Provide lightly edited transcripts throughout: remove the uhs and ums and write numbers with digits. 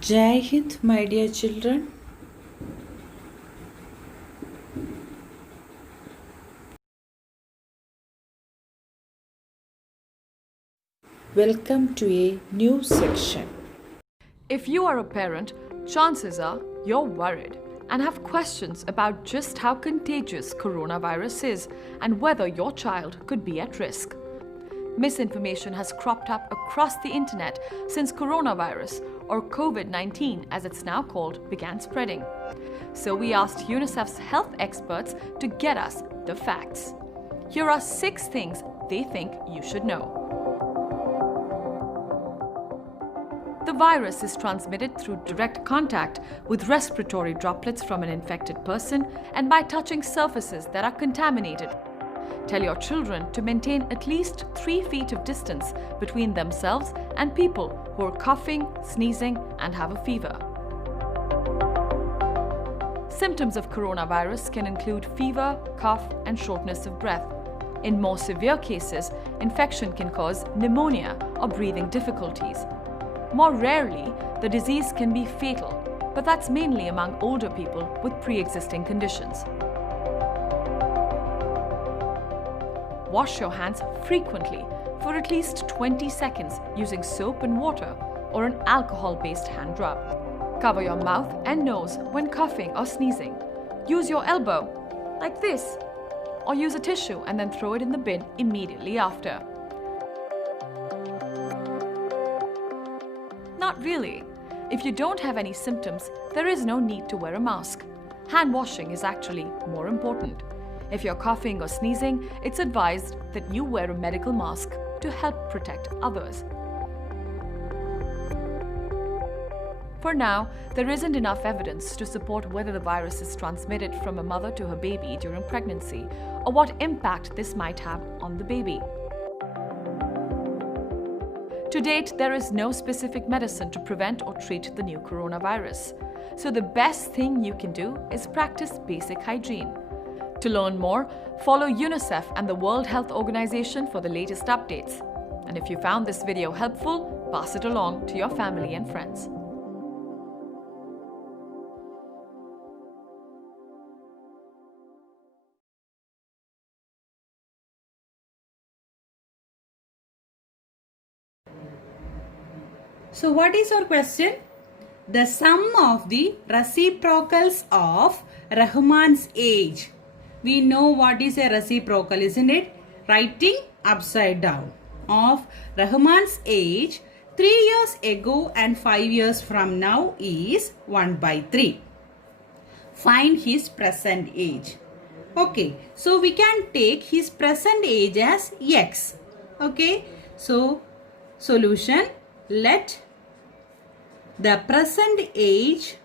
Jai Hind, my dear children. Welcome to a new section. If you are a parent, chances are you're worried and have questions about just how contagious coronavirus is and whether your child could be at risk. Misinformation has cropped up across the internet since coronavirus, or COVID 19 as it's now called, began spreading. So we asked UNICEF's health experts to get us the facts. Here are 6 things they think you should know. The virus is transmitted through direct contact with respiratory droplets from an infected person and by touching surfaces that are contaminated. Tell your children to maintain at least 3 feet of distance between themselves and people who are coughing, sneezing, and have a fever. Symptoms of coronavirus can include fever, cough, and shortness of breath. In more severe cases, infection can cause pneumonia or breathing difficulties. More rarely, the disease can be fatal, but that's mainly among older people with pre-existing conditions. Wash your hands frequently for at least 20 seconds using soap and water or an alcohol-based hand rub. Cover your mouth and nose when coughing or sneezing. Use your elbow, like this, or use a tissue and then throw it in the bin immediately after. Not really. If you don't have any symptoms, there is no need to wear a mask. Hand washing is actually more important. If you're coughing or sneezing, it's advised that you wear a medical mask to help protect others. For now, there isn't enough evidence to support whether the virus is transmitted from a mother to her baby during pregnancy or what impact this might have on the baby. To date, there is no specific medicine to prevent or treat the new coronavirus. So the best thing you can do is practice basic hygiene. To learn more, follow UNICEF and the World Health Organization for the latest updates. And if you found this video helpful, pass it along to your family and friends. So what is our question? The sum of the reciprocals of Rahman's age. We know what is a reciprocal, isn't it? Writing upside down. Of Rahman's age 3 years ago and 5 years from now is 1/3. Find his present age. Okay, so we can take his present age as x. Okay, so solution, let the present age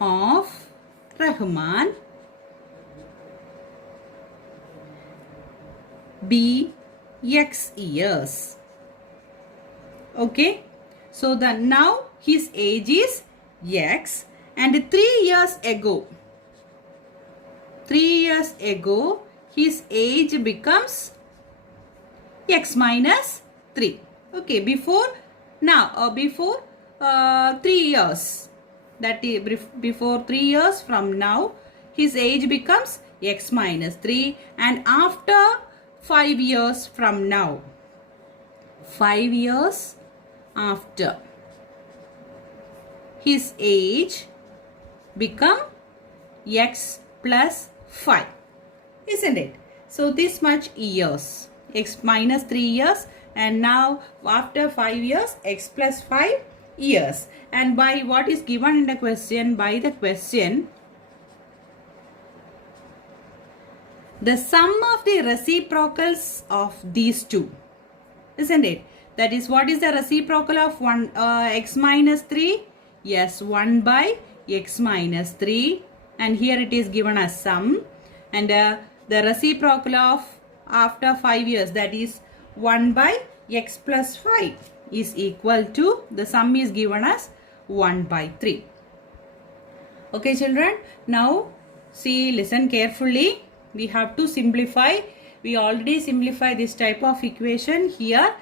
of Rahman be x years. Okay, so now his age is x, and 3 years ago his age becomes x minus 3. Okay, before 3 years, that is before 3 years from now, his age becomes x minus 3, and after 5 years from now, 5 years after, his age become x plus 5, isn't it? So this much years, x minus 3 years, and now after 5 years, x plus 5 years. And by what is given in the question, by the question, the sum of the reciprocals of these two, isn't it? That is, what is the reciprocal of x minus 3? Yes, 1 by x minus 3, and here it is given as sum, and the reciprocal of after 5 years, that is 1 by x plus 5 is equal to, the sum is given as 1/3. Okay children, now see, listen carefully. We have to simplify. We already simplify this type of equation here.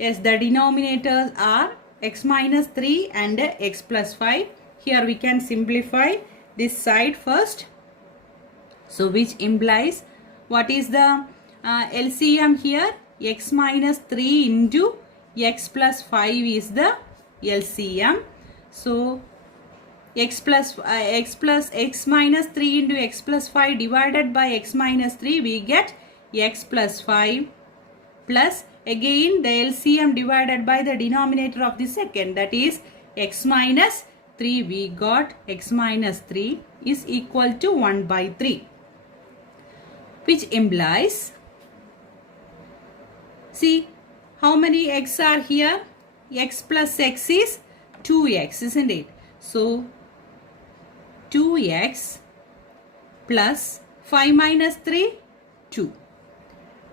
Yes, the denominators are x minus 3 and x plus 5. Here we can simplify this side first. So which implies what is the LCM here? X minus 3 into x plus 5 is the LCM. So x minus 3 into x plus 5 divided by x minus 3, we get x plus 5 plus again the LCM divided by the denominator of the second, that is x minus 3. We got x minus 3 is equal to 1 by 3, which implies, see how many x are here? X plus x is 2x, isn't it? So 2x plus 5 minus 3, 2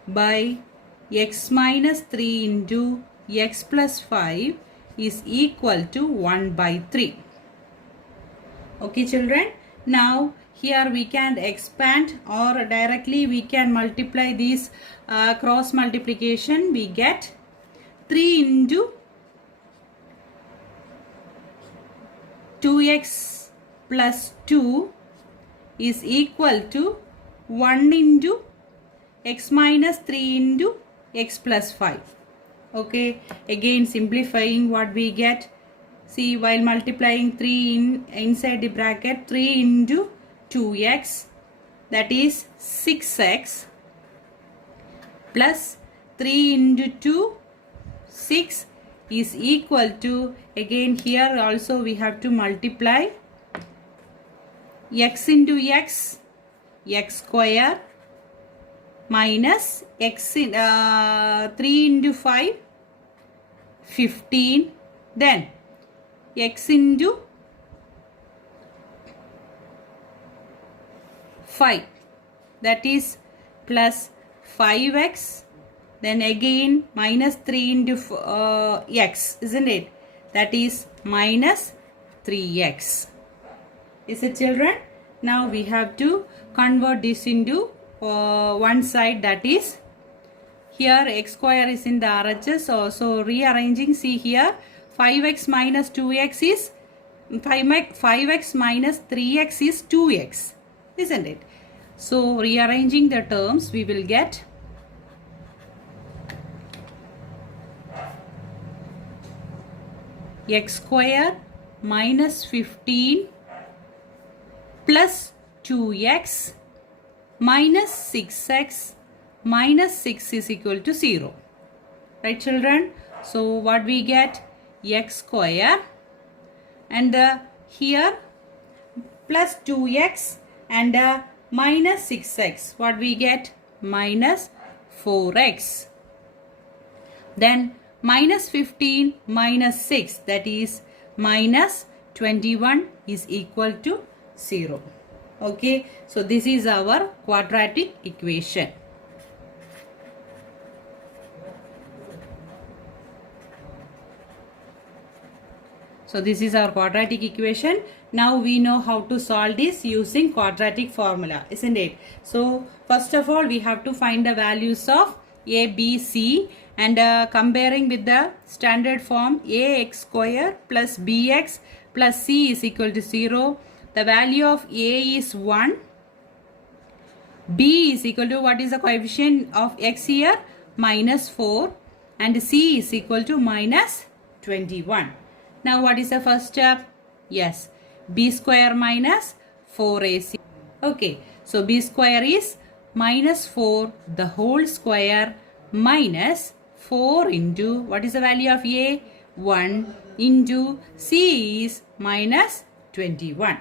by x minus 3 into x plus 5 is equal to 1 by 3. Okay children, now here we can expand or directly we can multiply these cross multiplication. We get 3 into 2x plus 2 is equal to 1 into x minus 3 into x plus 5. Okay, again simplifying, what we get, see, while multiplying 3 inside the bracket, 3 into 2x, that is 6x, plus 3 into 2, 6 is equal to, again here also we have to multiply x into x, x square, minus x in 3 into 5, 15, then x into 5, that is plus 5x, then again minus 3 into x, isn't it? That is minus 3x. Is it children? Now we have to convert this into one side, that is here x square is in the RHS. So rearranging, see here 5x minus 2x is 5x minus 3x is 2x, isn't it? So rearranging the terms, we will get x square minus 15 plus 2x minus 6x minus 6 is equal to 0. Right children? So what we get? X square and here plus 2x and minus 6x. What we get? Minus 4x. Then minus 15 minus 6, that is minus 21 is equal to 0. Okay, so this is our quadratic equation. So this is our quadratic equation. Now we know how to solve this using quadratic formula, isn't it? So first of all, we have to find the values of a, b, c, and comparing with the standard form, ax square plus bx plus c is equal to 0. The value of a is 1. B is equal to, what is the coefficient of x here? Minus 4. And c is equal to minus 21. Now what is the first step? Yes, b square minus 4ac. Okay, so b square is minus 4 the whole square minus 4 into, what is the value of a? 1 into c is minus 21.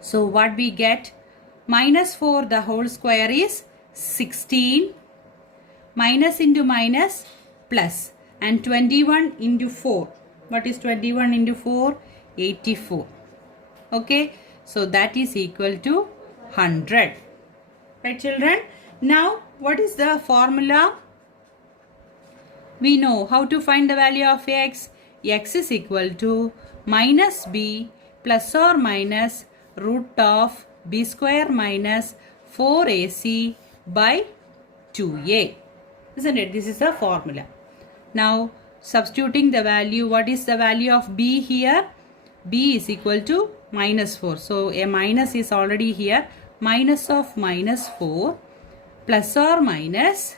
So what we get? Minus 4 the whole square is 16. Minus into minus plus. And 21 into 4. What is 21 into 4? 84. Okay. So that is equal to 100. Right children? Now what is the formula? We know how to find the value of x. X is equal to minus b plus or minus root of b square minus 4ac by 2a. Isn't it? This is the formula. Now substituting the value, what is the value of b here? B is equal to minus 4. So a minus is already here. Minus of minus 4 plus or minus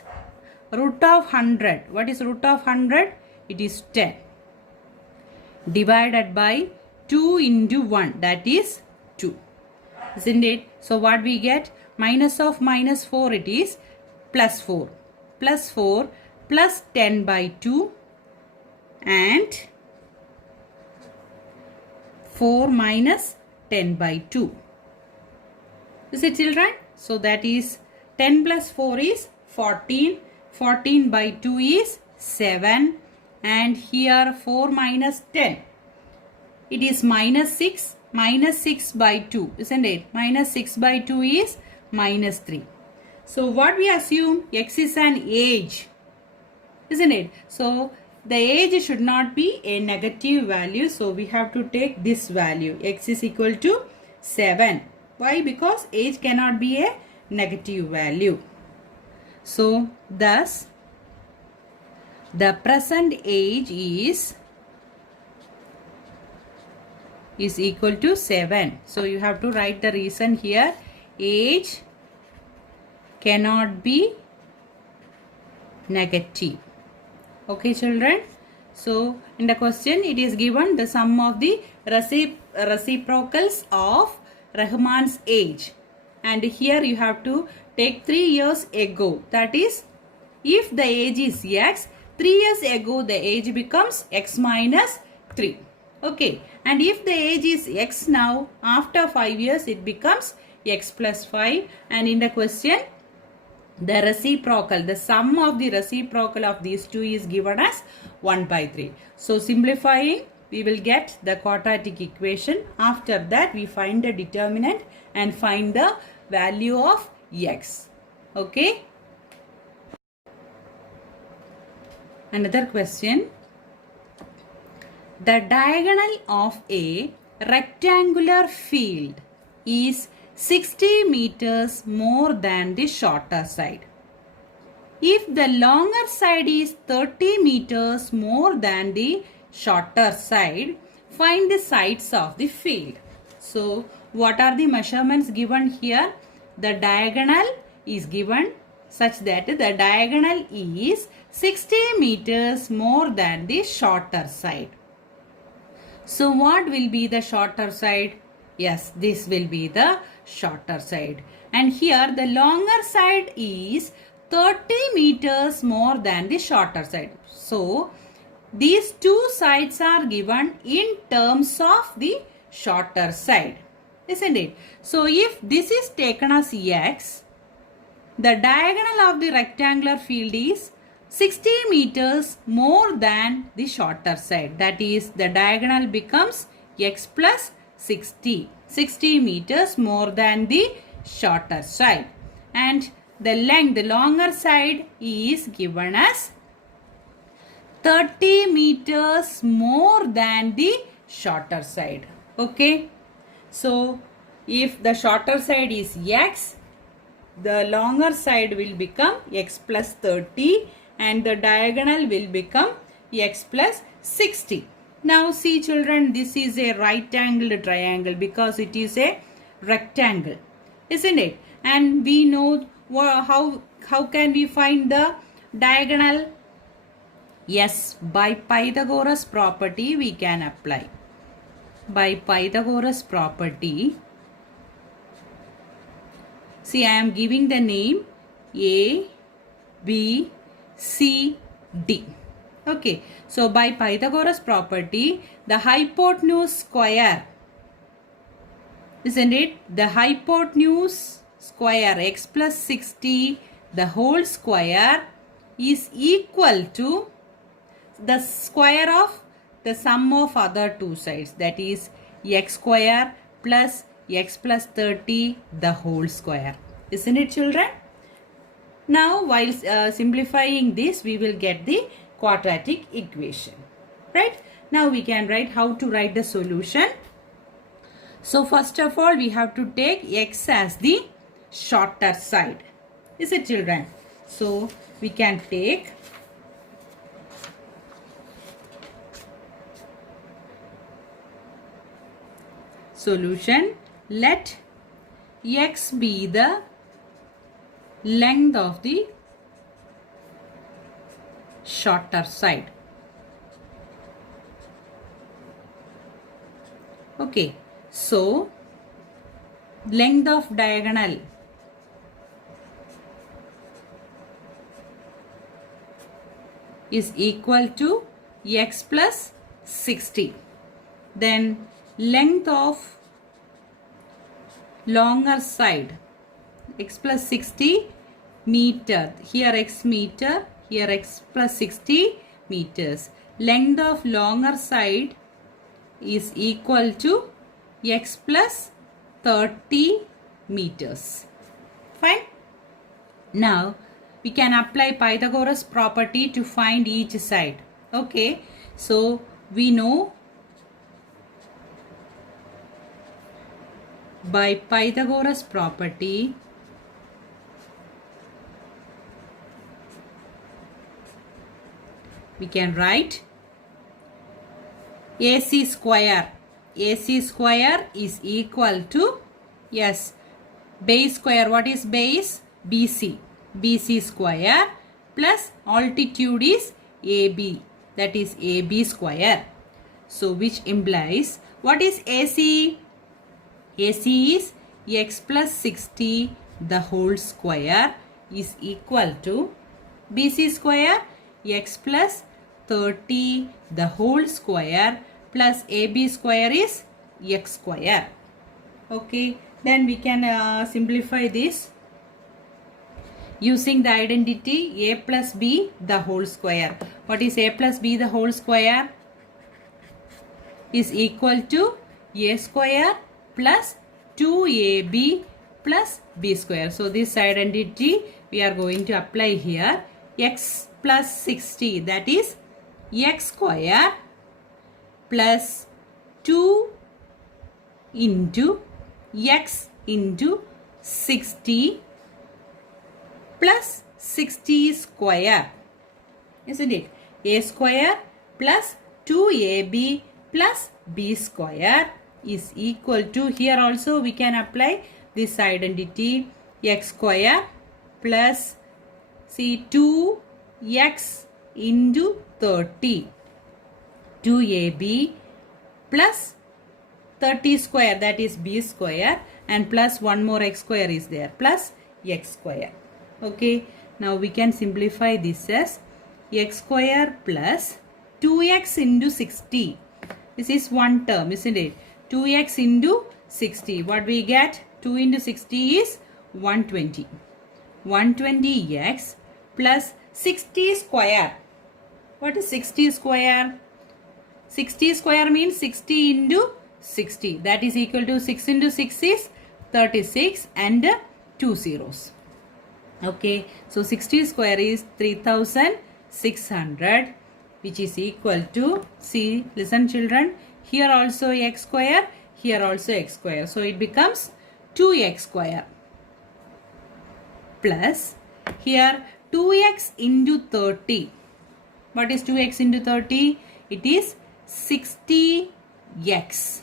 root of 100. What is root of 100? It is 10. Divided by 2 into 1, that is 2. Isn't it? So what we get? Minus of minus 4, it is plus 4. Plus 4 plus 10 by 2 and 4 minus 10 by 2. Is it, children? So that is 10 plus 4 is 14. 14 by 2 is 7. And here 4 minus 10. It is minus 6. Minus 6 by 2. Isn't it? Minus 6 by 2 is minus 3. So what we assume? X is an age. Isn't it? So the age should not be a negative value. So we have to take this value. X is equal to 7. Why? Because age cannot be a negative value. So thus the present age is equal to 7. So you have to write the reason here. Age cannot be negative. Okay, children. So in the question it is given the sum of the reciprocals of Rahman's age. And here you have to take 3 years ago. That is, if the age is x, 3 years ago the age becomes x minus 3. Okay. And if the age is x now, after 5 years it becomes x plus 5. And in the question, the reciprocal, the sum of the reciprocal of these two is given as 1 by 3. So simplifying, we will get the quadratic equation. After that, we find the determinant and find the value of x. Okay. Another question. The diagonal of a rectangular field is 60 meters more than the shorter side. If the longer side is 30 meters more than the shorter side, find the sides of the field. So, what are the measurements given here? The diagonal is given such that the diagonal is 60 meters more than the shorter side. So, what will be the shorter side? Yes, this will be the shorter side. And here the longer side is 30 meters more than the shorter side. So, these two sides are given in terms of the shorter side. Isn't it? So, if this is taken as x, the diagonal of the rectangular field is 60 meters more than the shorter side. That is, the diagonal becomes x plus 60. 60 meters more than the shorter side. And the length, the longer side is given as 30 meters more than the shorter side. Okay. So, if the shorter side is x, the longer side will become x plus 30 and the diagonal will become x plus 60. Now see children, this is a right angled triangle because it is a rectangle, isn't it? And we know how can we find the diagonal? Yes, by Pythagoras property we can apply. By Pythagoras property, see, I am giving the name A, B, C, D. Okay, so by Pythagoras property, the hypotenuse square, isn't it? The hypotenuse square x plus 60, the whole square is equal to the square of the sum of other two sides, that is x square plus x plus 30 the whole square. Isn't it, children? Now, while simplifying this, we will get the quadratic equation. Right? Now, we can write how to write the solution. So, first of all, we have to take x as the shorter side. Is it, children? So, we can take solution. Let x be the length of the shorter side. Okay, so length of diagonal is equal to x plus 60. Then length of longer side, x plus 60 meter. Here x meter, here x plus 60 meters. Length of longer side is equal to x plus 30 meters. Fine. Now we can apply Pythagoras property to find each side. Okay, so we know by Pythagoras property we can write AC square. AC square is equal to, yes, base square. What is base? BC. BC square plus altitude is AB. That is AB square. So which implies, what is AC? AC is x plus 60 the whole square is equal to BC square x plus 30 the whole square plus AB square is x square. Okay, then we can simplify this using the identity a plus b the whole square. What is a plus b the whole square? Is equal to a square plus 2ab plus b square. So this identity we are going to apply here. X plus 60, that is x square plus 2 into x into 60 plus 60 square, isn't it? A square plus 2ab plus b square is equal to, here also we can apply this identity, x square plus, see, 2x into 30, 2ab plus 30 square, that is b square, and plus one more x square is there, plus x square. Okay, now we can simplify this as x square plus 2x into 60. This is one term, isn't it? 2x into 60. What we get? 2 into 60 is 120. 120x plus 60 square. What is 60 square? 60 square means 60 into 60. That is equal to 6 into 6 is 36 and 2 zeros. Okay, so 60 square is 3600, which is equal to, see, listen children, here also x square, here also x square. So it becomes 2x square plus here 2x into 30. What is 2x into 30? It is 60x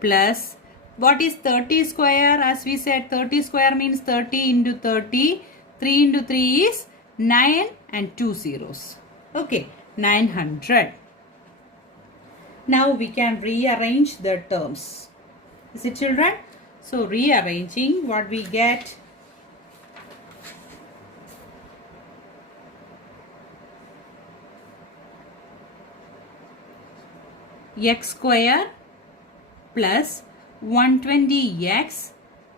plus, what is 30 square? As we said, 30 square means 30 into 30. 3 into 3 is 9 and 2 zeros. Okay, 900. Now we can rearrange the terms. Is it children? So rearranging, what we get? X square plus 120x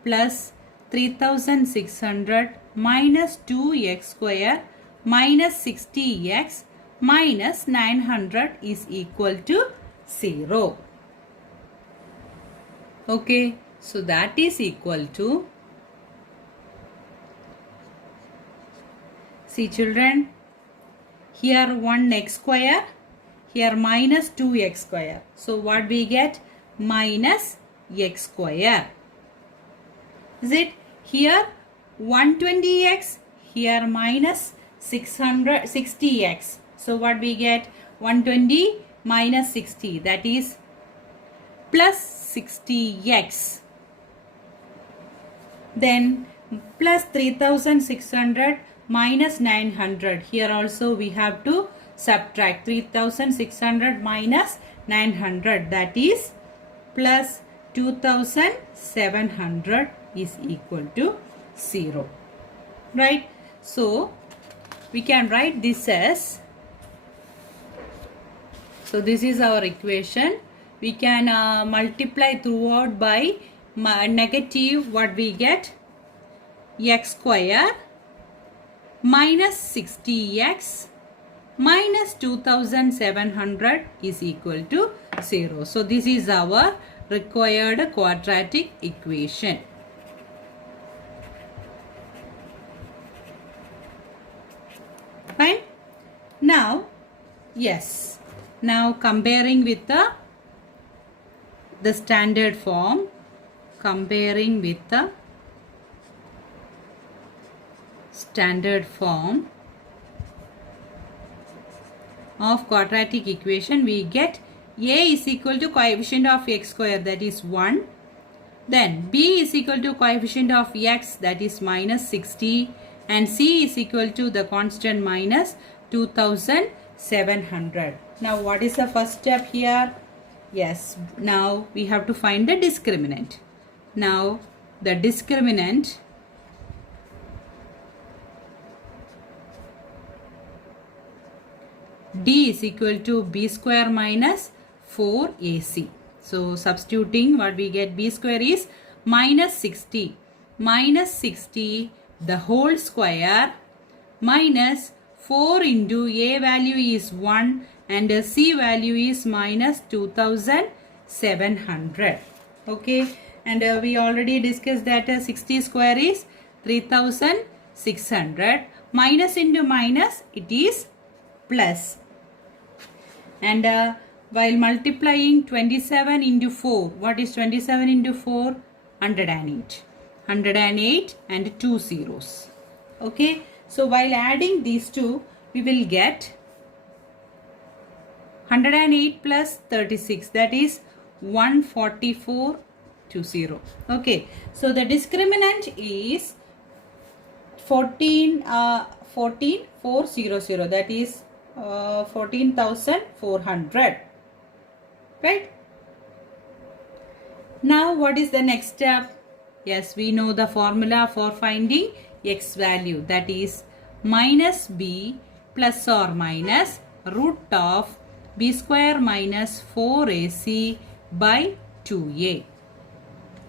plus 3600 minus 2x square minus 60x minus 900 is equal to 0. Okay, so that is equal to, see children, here 1x square, here minus 2x square. So what we get? Minus x square. Is it? Here 120x, here minus 660x. So what we get? 120 minus 60, that is plus 60x. Then plus 3600 minus 900. Here also we have to subtract 3600 minus 900, that is plus 2700 is equal to 0. Right? So we can write this as, so this is our equation. We can multiply throughout by negative, what we get, x square minus 60x minus 2700 is equal to 0. So this is our required quadratic equation. Fine. Now, yes. Now comparing with the standard form, comparing with the standard form of quadratic equation, we get a is equal to coefficient of x square, that is 1. Then b is equal to coefficient of x, that is minus 60, and c is equal to the constant minus 2700. Now what is the first step here? Yes, now we have to find the discriminant. Now the discriminant d is equal to b square minus 4ac. So substituting, what we get, b square is minus 60 the whole square minus 4 into a value is 1 and c value is minus 2700. Okay, and we already discussed that 60 square is 3600. Minus into minus, it is plus. And while multiplying 27 into 4, what is 27 into 4? 108. 108 and 2 zeros. Okay, so while adding these two, we will get 108 plus 36, that is 14420. Okay, so the discriminant is 14400, that is 14,400. Right? Now what is the next step? Yes, we know the formula for finding x value, that is minus b plus or minus root of b square minus 4ac by 2a.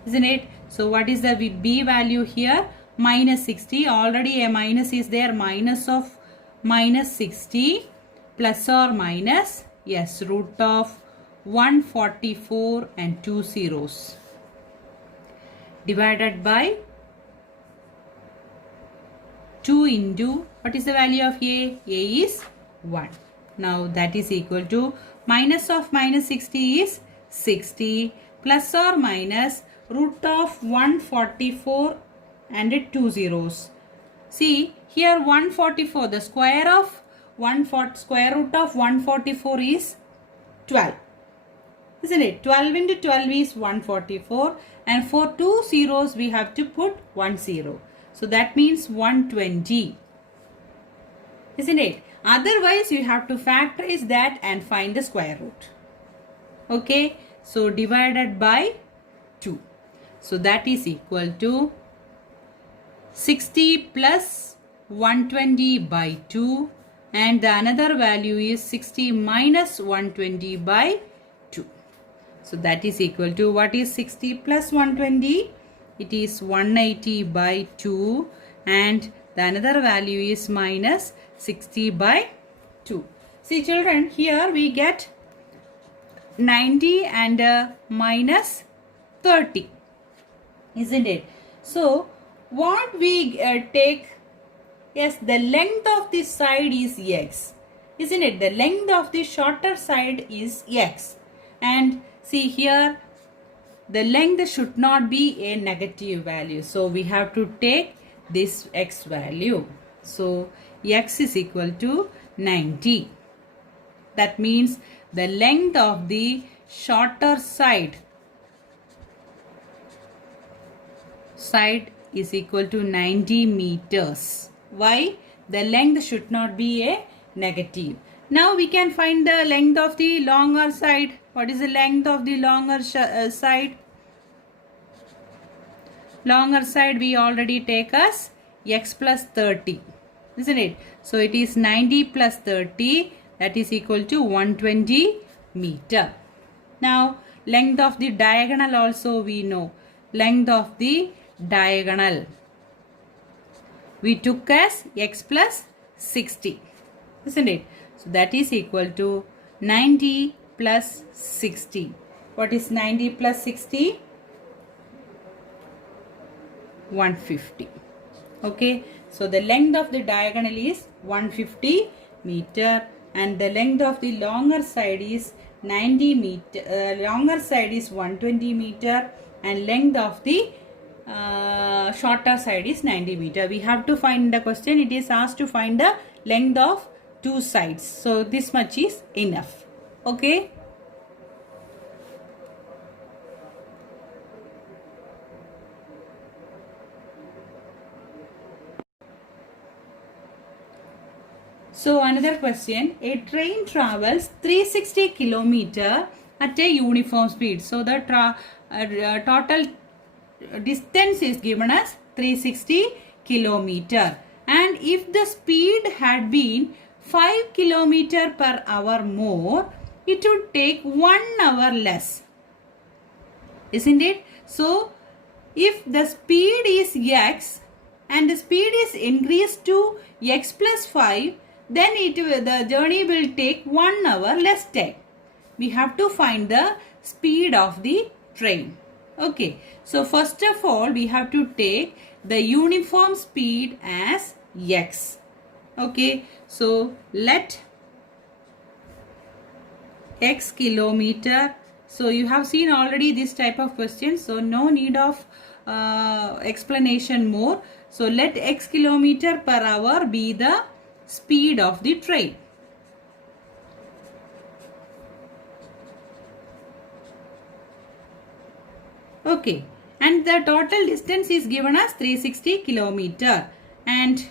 Isn't it? So what is the b value here? Minus 60. Already a minus is there. Minus of minus 60 plus or minus, yes, root of 144 and 2 zeros divided by 2 into, what is the value of a? A is 1. Now that is equal to minus of minus 60 is 60 plus or minus root of 144 and 2 zeros. See here 144, the square of square root of 144 is 12. Isn't it? 12 into 12 is 144, and for 2 zeros we have to put 1 0. So that means 120. Isn't it? Otherwise you have to factorize that and find the square root. Okay. So divided by 2. So that is equal to 60 plus 120 by 2, and the another value is 60 minus 120 by 2. So that is equal to, what is 60 plus 120? It is 180 by 2, and the another value is minus 60 by 2. See children, here we get 90 and minus 30. Isn't it? So what we take, yes, the length of this side is x. Isn't it? The length of the shorter side is x. And see here, the length should not be a negative value. So we have to take this x value. So x is equal to 90. That means the length of the shorter side outside is equal to 90 meters. Why? The length should not be a negative. Now we can find the length of the longer side. What is the length of the longer side? Longer side we already take as x plus 30, isn't it? So it is 90 plus 30, that is equal to 120 meter. Now length of the diagonal also we know. Length of the diagonal we took as x plus 60, isn't it? So that is equal to 90 plus 60. What is 90 plus 60? 150. Okay, so the length of the diagonal is 150 meter and the length of the longer side is 90 meter. Longer side is 120 meter and length of the shorter side is 90 meter. We have to find the question. It is asked to find the length of two sides. So this much is enough. Okay. So another question, a train travels 360 kilometer at a uniform speed. So the total distance is given as 360 kilometer. And if the speed had been 5 kilometer per hour more, it would take 1 hour less. Isn't it? So if the speed is x and the speed is increased to x plus 5, then the journey will take 1 hour less time. We have to find the speed of the train. Okay. So first of all, we have to take the uniform speed as x. Okay. So let x kilometer. So you have seen already this type of question. So no need of explanation more. So let x kilometer per hour be the speed of the train. Okay, and the total distance is given as 360 kilometer. And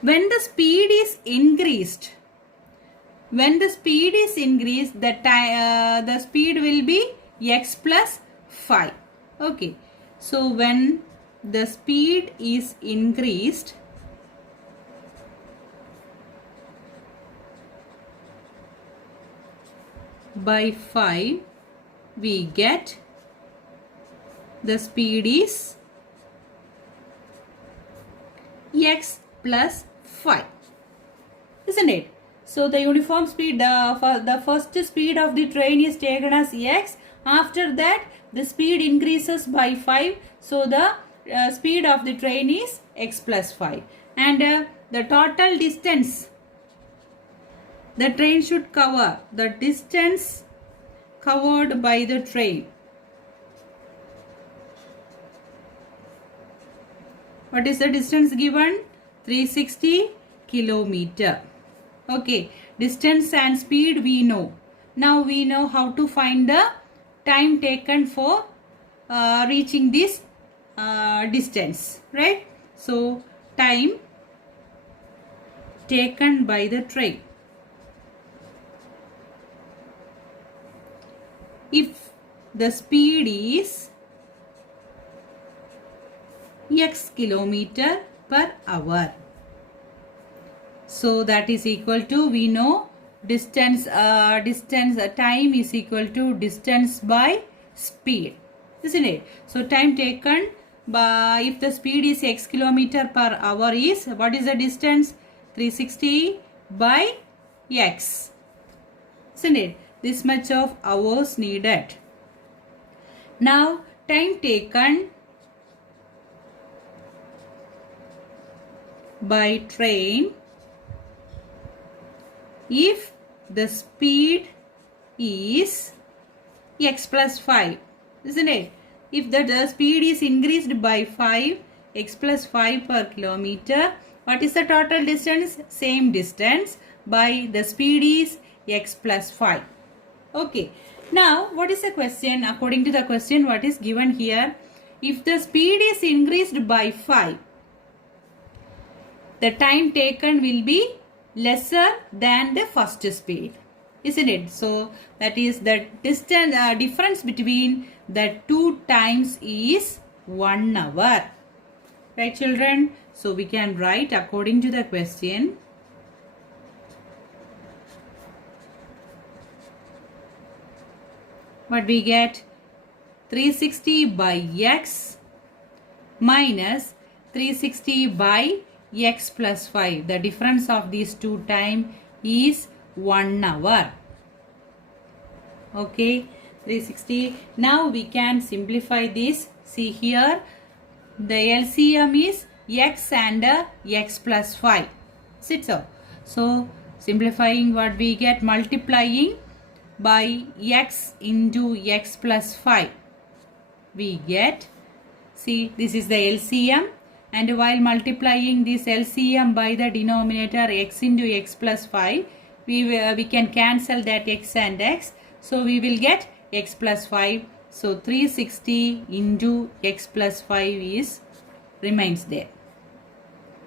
when the speed is increased, the speed will be x plus 5. Okay, so when the speed is increased, by 5, we get the speed is x plus 5, isn't it? So the uniform speed, the first speed of the train is taken as x. After that the speed increases by 5. So the speed of the train is x plus 5. And the total distance the train should cover, the distance covered by the train. What is the distance given? 360 kilometer. Okay, distance and speed we know. Now we know how to find the time taken for reaching this distance, right? So time taken by the train. If the speed is x kilometer per hour, so that is equal to, we know distance, time is equal to distance by speed, isn't it? So time taken by, if the speed is x kilometer per hour is, what is the distance? 360 by x, isn't it? This much of hours needed. Now time taken by train, if the speed is x plus 5, isn't it? If the speed is increased by 5, x plus 5 per kilometer, what is the total distance? Same distance by the speed is x plus 5. Okay. Now what is the question? According to the question, what is given here? if the speed is increased by 5, the time taken will be lesser than the first speed, isn't it? So that is the distance difference between the two times is 1 hour. Right, children? So we can write according to the question. What we get? 360 by x minus 360 by x plus 5. The difference of these two time is 1 hour. Okay, 360. Now we can simplify this. See here, the LCM is x and x plus 5. Is it so? So simplifying, what we get? Multiplying by x into x plus 5. We get, see, this is the LCM, and while multiplying this LCM by the denominator x into x plus 5, we can cancel that x and x. So we will get x plus 5. So 360 into x plus 5 remains there.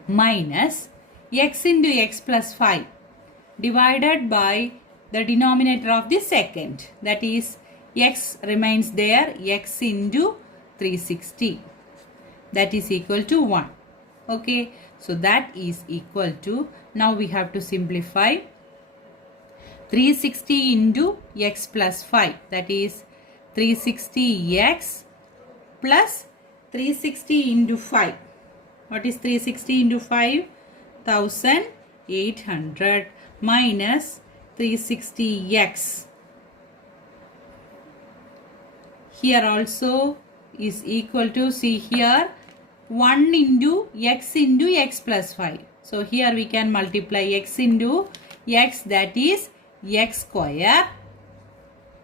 Minus x into x plus 5 divided by the denominator of the second. That is, x remains there, x into 360. That is equal to 1. Okay, so that is equal to, now we have to simplify, 360 into x plus 5. That is 360x plus 360 into 5. What is 360 into 5? 1800 minus 360x. Here also is equal to, see here, 1 into x plus 5. So here we can multiply x into x, that is x square,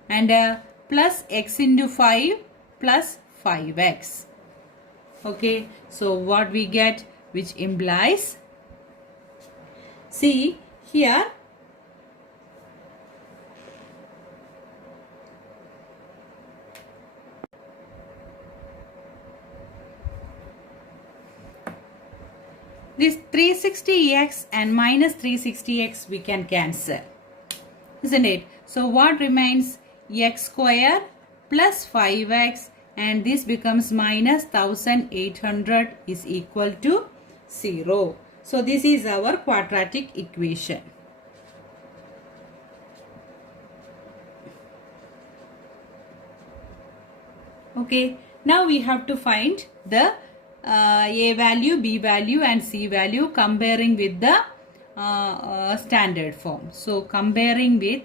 and plus x into 5 plus 5x. Okay, so what we get, which implies, see here, this 360x and minus 360x we can cancel, isn't it? So what remains? X square plus 5x, and this becomes minus 1800 is equal to 0. So this is our quadratic equation. Okay, now we have to find the A value, B value and C value, comparing with the standard form. So comparing with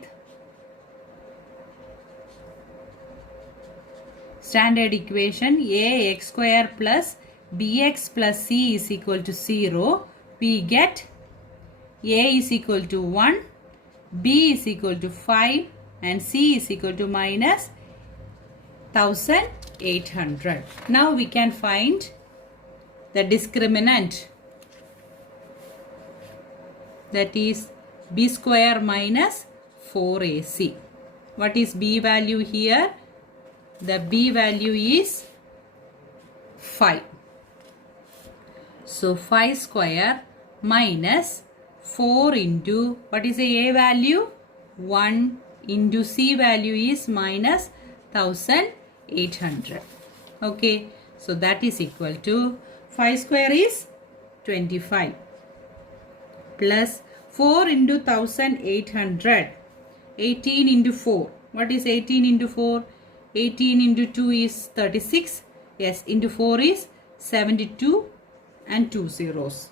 standard equation, A x square plus bx plus c is equal to 0. We get A is equal to 1, B is equal to 5 and C is equal to minus 1800. Now we can find the discriminant, that is b square minus 4ac. What is b value here? The b value is 5. So 5 square minus 4 into, what is the a value? 1 into c value is minus 1800. Okay, so that is equal to 5 square is 25 plus 4 into 1800, 18 into 4. What is 18 into 4? 18 into 2 is 36. Yes, into 4 is 72 and 2 zeros.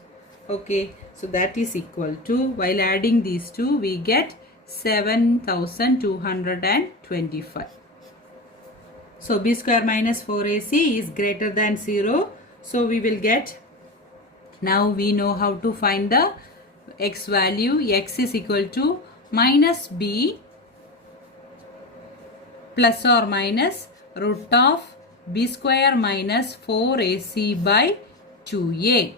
Okay, so that is equal to, while adding these two, we get 7225. So b square minus 4ac is greater than 0. So we will get, now we know how to find the x value. X is equal to minus b plus or minus root of b square minus 4ac by 2a.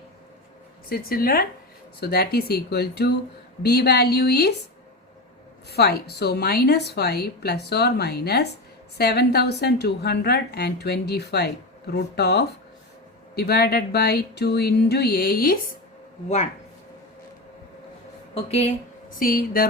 So children, so that is equal to, b value is 5. So minus 5 plus or minus 7225. root of divided by 2 into a is 1. Okay, see the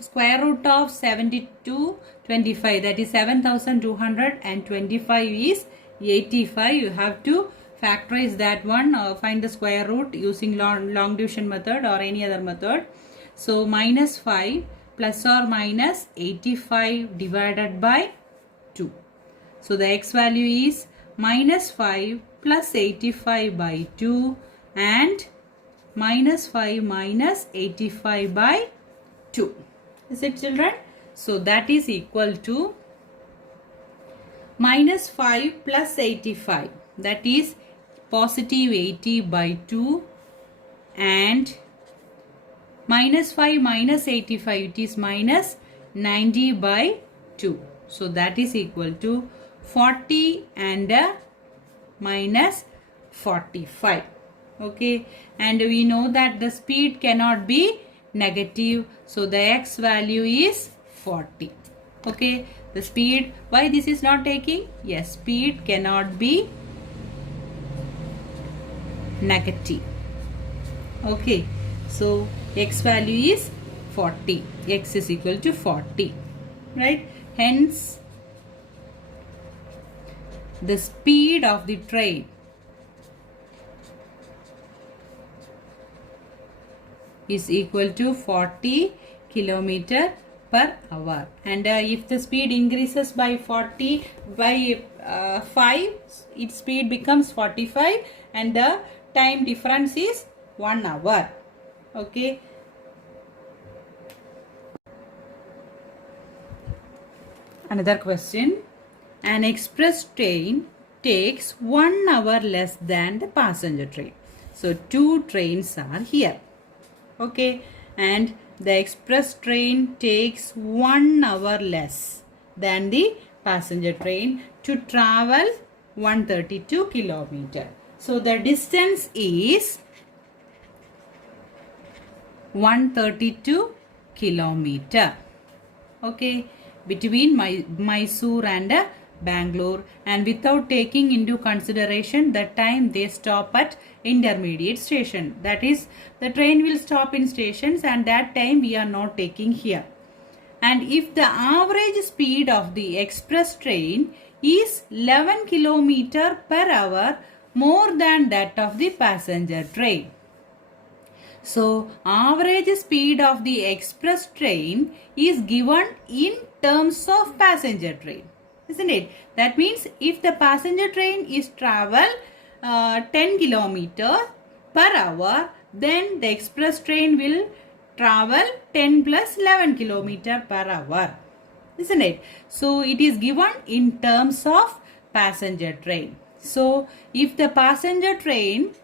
square root of 7225, that is 7225 is 85. You have to factorize that one, find the square root using long division method or any other method. So minus 5 plus or minus 85 divided by 2. So the x value is minus 5 plus 85 by 2 and minus 5 minus 85 by 2. Is it, children? So that is equal to minus 5 plus 85, that is positive 80 by 2, and minus 5 minus 85, it is minus 90 by 2. So that is equal to 40 and minus 45. Okay, and we know that the speed cannot be negative, so the x value is 40. Okay, the speed, why this is not taking? Yes, speed cannot be negative. Okay, so x value is 40, x is equal to 40, right? Hence the speed of the train is equal to 40 kilometer per hour, and if the speed increases by 40 by 5, its speed becomes 45 and the time difference is 1 hour. Okay, another question. An express train takes 1 hour less than the passenger train. So two trains are here. Okay, and the express train takes 1 hour less than the passenger train to travel 132 kilometer. So the distance is 132 kilometer. Okay, between Mysore and Bangalore, and without taking into consideration the time they stop at intermediate station. That is, the train will stop in stations and that time we are not taking here. And if the average speed of the express train is 11 km per hour more than that of the passenger train. So, average speed of the express train is given in terms of passenger train. Isn't it? That means if the passenger train is travel 10 km per hour, then the express train will travel 10 plus 11 km per hour. Isn't it? So it is given in terms of passenger train. So if the passenger train,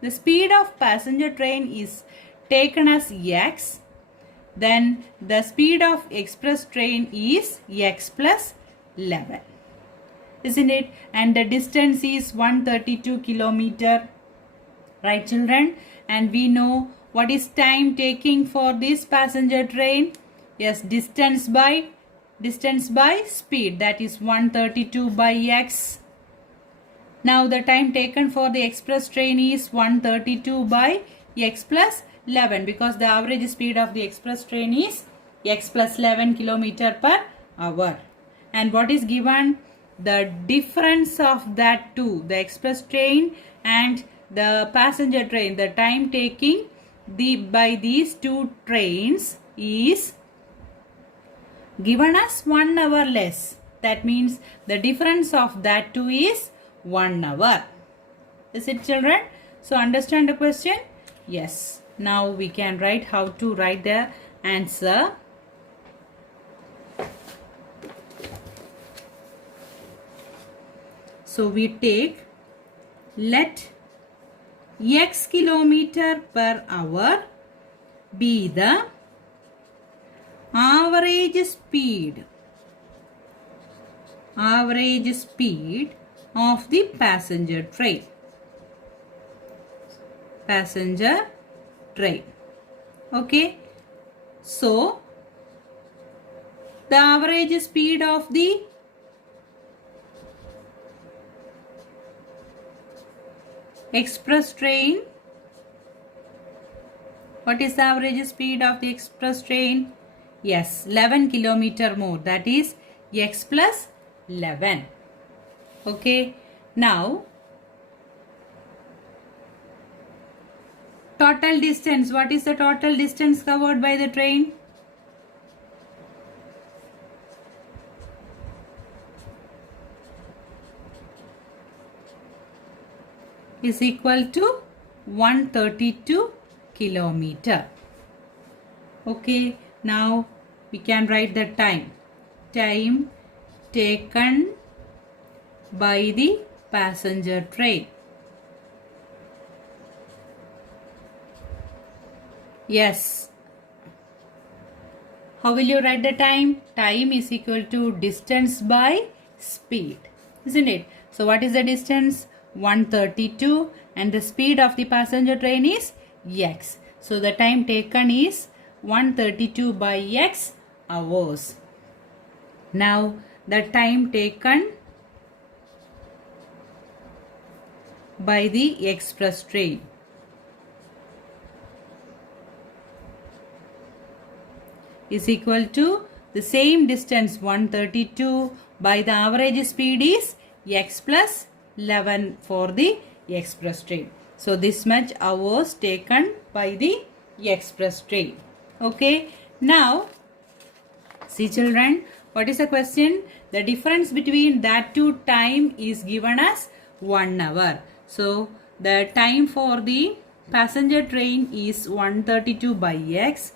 the speed of passenger train is taken as x, then the speed of express train is x plus 11, isn't it? And the distance is 132 kilometer, right children? And we know what is time taking for this passenger train. Yes, distance by speed, that is 132 by x. Now the time taken for the express train is 132 by x plus 11, because the average speed of the express train is x plus 11 kilometer per hour. And what is given? The difference of that two, the express train and the passenger train, the time taking by these two trains is given as 1 hour less. That means the difference of that two is 1 hour. Is it, children? So understand the question? Yes. Now we can write how to write the answer. So we take, let x kilometer per hour be the average speed of the passenger train. Okay. So the average speed of the Express train. What is the average speed of the express train? Yes, 11 kilometer more. That is x plus 11. Okay. Now, total distance. What is the total distance covered by the train? Is equal to 132 kilometer. Okay, now we can write the time. Time taken by the passenger train. Yes. How will you write the time? Time is equal to distance by speed, isn't it? So what is the distance? 132, and the speed of the passenger train is x. So the time taken is 132 by x hours. Now the time taken by the express train. Is equal to the same distance 132 by the average speed is x plus 11 for the express train. So this much hours taken by the express train. Okay. Now see children, what is the question? The difference between that two time is given as 1 hour. So the time for the passenger train is 132 by x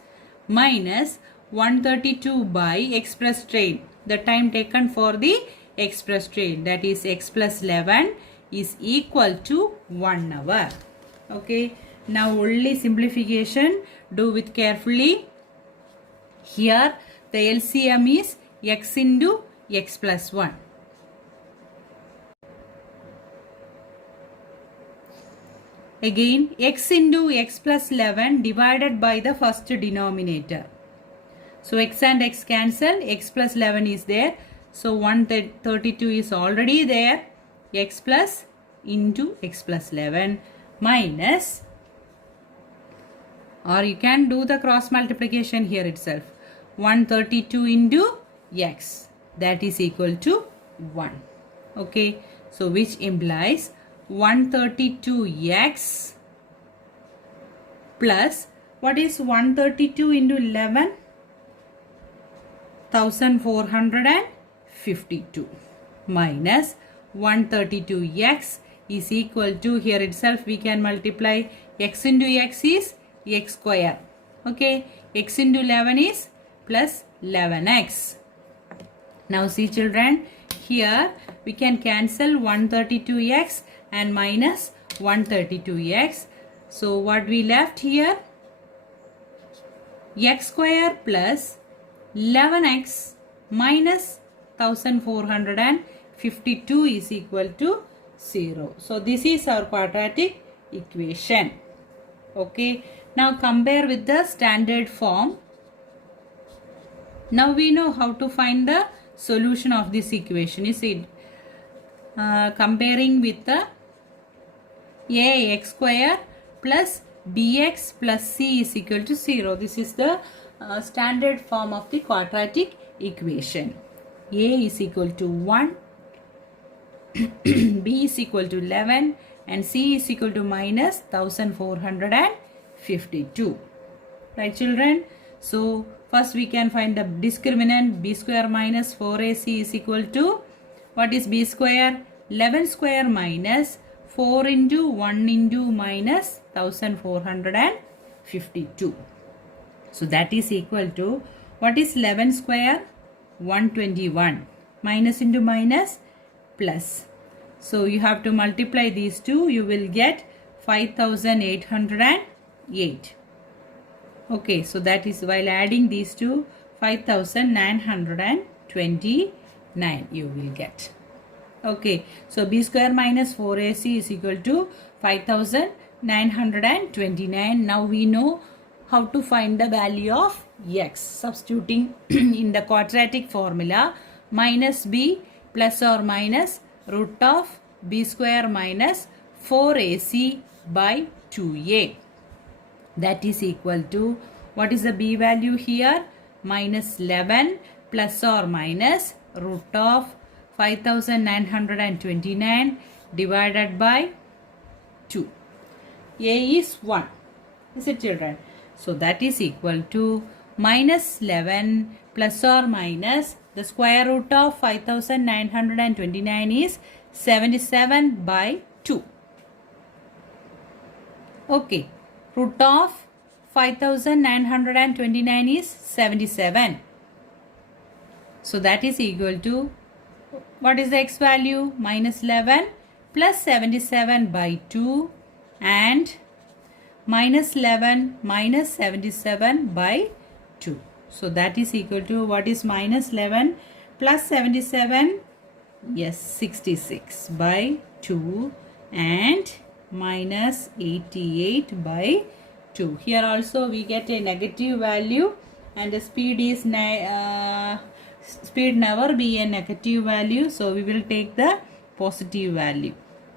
minus 132 by express train. The time taken for the express train, that is x plus 11, is equal to 1 hour. Okay. Now only simplification. Do with carefully. Here the LCM is x into x plus 1. Again x into x plus 11 divided by the first denominator. So x and x cancel, x plus 11 is there. So 132 is already there. X plus into x plus 11 minus, or you can do the cross multiplication here itself. 132 into x, that is equal to 1. Okay. So which implies 132x plus, what is 132 into 11? 1452 minus 132x is equal to, here itself we can multiply, x into x is x square. Okay. X into 11 is plus 11x. Now see children, here we can cancel 132x and minus 132x. So what we left here? X square plus 11x minus 1452 is equal to 0. So this is our quadratic equation. Okay. Now compare with the standard form. Now we know how to find the solution of this equation. You see, comparing with the ax square plus bx plus c is equal to 0. This is the standard form of the quadratic equation. A is equal to 1, b is equal to 11, and c is equal to minus 1452. Right children? So first we can find the discriminant. B square minus 4ac is equal to, what is b square? 11 square minus 4 into 1 into minus 1452. So that is equal to, what is 11 square? 121. Minus into minus plus. So you have to multiply these two. You will get 5808. Okay, so that is, while adding these two, 5929 you will get. Okay, so b square minus 4ac is equal to 5929. Now we know how to find the value of x. Substituting in the quadratic formula, minus b plus or minus root of b square minus 4AC by 2A. That is equal to, what is the B value here? Minus 11 plus or minus root of 5929 divided by 2. A is 1. Is it, children? So that is equal to minus 11 plus or minus the square root of 5929 is 77 by 2. Okay. Root of 5929 is 77. So that is equal to, what is the x value? Minus 11 plus 77 by 2 and minus 11 minus 77 by 2. So that is equal to, what is minus 11 plus 77? Yes, 66 by 2 and minus 88 by 2. Here also we get a negative value, and the speed is speed never be a negative value, so we will take the positive value.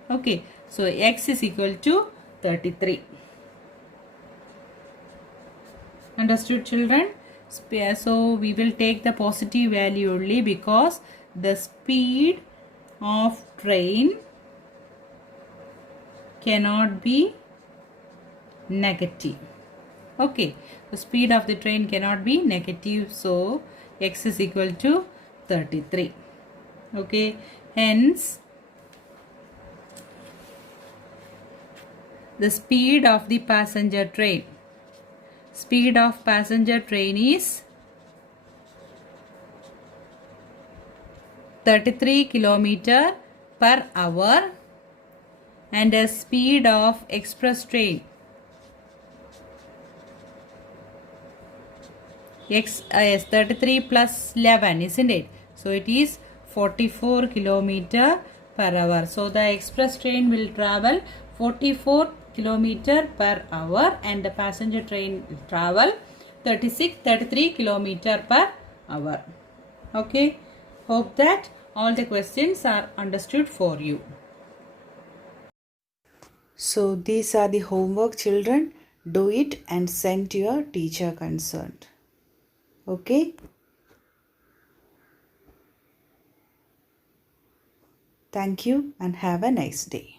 Okay, so x is equal to 33. Understood, children? So we will take the positive value only because the speed of train cannot be negative. Okay, the speed of the train cannot be negative, so x is equal to 33. Okay, hence the speed of the passenger train. Speed of passenger train is 33 km per hour, and the speed of express train is 33 plus 11, isn't it? So it is 44 km per hour. So the express train will travel 44 km per hour and the passenger train will travel 33 km per hour. Okay, hope that all the questions are understood for you. So these are the homework, children. Do it and send to your teacher concerned. Okay. Thank you and have a nice day.